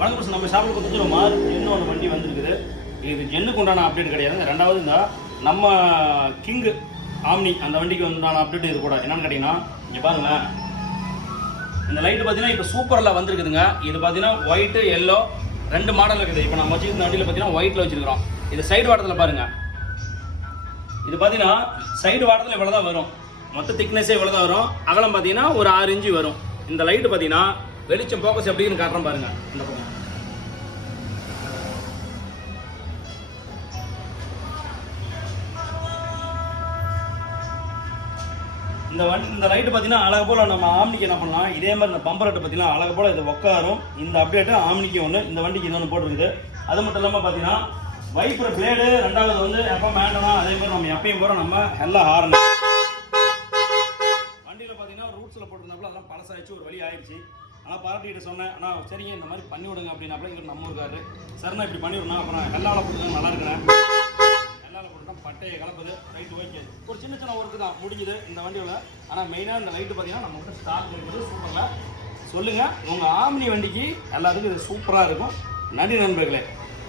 வணக்கம் சார், நம்ம ஷாப்பில் கொடுத்துட்டு ஒரு மாறு ஜென்னு ஒன்று வண்டி வந்துருக்குது. இது ஜென்னுக்கு உண்டான அப்டேட் கிடையாது. ரெண்டாவது இந்த நம்ம கிங்கு ஆம்னி அந்த வண்டிக்கு உண்டான அப்டேட் இது கூட என்னன்னு கேட்டிங்கன்னா, இங்கே பாருங்களேன், இந்த லைட்டு பார்த்தீங்கன்னா இப்போ சூப்பரில் வந்துருக்குதுங்க. இது பார்த்தீங்கன்னா ஒயிட்டு எல்லோ ரெண்டு மாடல் இருக்குது. இப்போ நம்ம வச்சுருந்த வண்டியில் பார்த்தீங்கன்னா ஒயிட்டில் வச்சுருக்கிறோம். இது சைடு வாட்டத்தில் பாருங்கள். இது பார்த்தீங்கன்னா சைடு வாட்டத்தில் இவ்வளோ தான் வரும். மொத்த திக்னஸே இவ்வளோ தான் வரும். அகலம் பார்த்தீங்கன்னா ஒரு 6 இன்ச்சு வரும். இந்த லைட்டு பார்த்தீங்கன்னா வெளிச்சம் ஃபோக்கஸ் எப்படின்னு காட்டுறோம் பாருங்கள். இந்த பக்கம் இந்த லைட்டு பார்த்தீங்கன்னா அழகு போல் நம்ம ஆம்னிக்கு என்ன பண்ணலாம், இதே மாதிரி இந்த பம்பர் லைட்டு பார்த்தீங்கன்னா அழகு போல் இது உட்காரும். இந்த அப்டேட்டு ஆம்னிக்கு ஒன்று, இந்த வண்டிக்கு இன்னொன்று போட்டுருக்குது. அது மட்டும் இல்லாமல் பார்த்தீங்கன்னா வைப்பர் பிளேடு ரெண்டாவது வந்து எப்போ வேண்டாம். அதே மாதிரி நம்ம எப்பயும் போகிறோம் நம்ம எல்லா ஹார்ன் வண்டியில் பார்த்தீங்கன்னா ரூட்ஸில் போட்டிருந்தாப்புல அதெல்லாம் பழசாயிடுச்சு, ஒரு வழி ஆயிடுச்சு. ஆனால் பாராட்டிகிட்ட சொன்னேன், ஆனால் சரிங்க இந்த மாதிரி பண்ணி விடுங்க அப்படின்னாப்புல இவர் நம்ம இருக்காரு. சரிண்ணா இப்படி பண்ணி விடணும், அப்புறம் எல்லாவில் போட்டுருங்க நல்லா இருக்கிறேன். எல்லாவில் போட்டுட்டோம், பட்டையை கலப்புது, ரைட்டு ஓகே. ஒரு சின்ன சின்ன ஒர்க்கு தான் முடிஞ்சுது இந்த வண்டியில். ஆனால் மெயினாக இந்த லைட்டு பார்த்தீங்கன்னா நம்ம கிட்ட ஸ்டாக் இருக்குது சூப்பரில். சொல்லுங்கள் உங்கள் ஆம்னி வண்டிக்கு எல்லாத்துக்கும் இது சூப்பராக இருக்கும். நன்றி நண்பர்களே.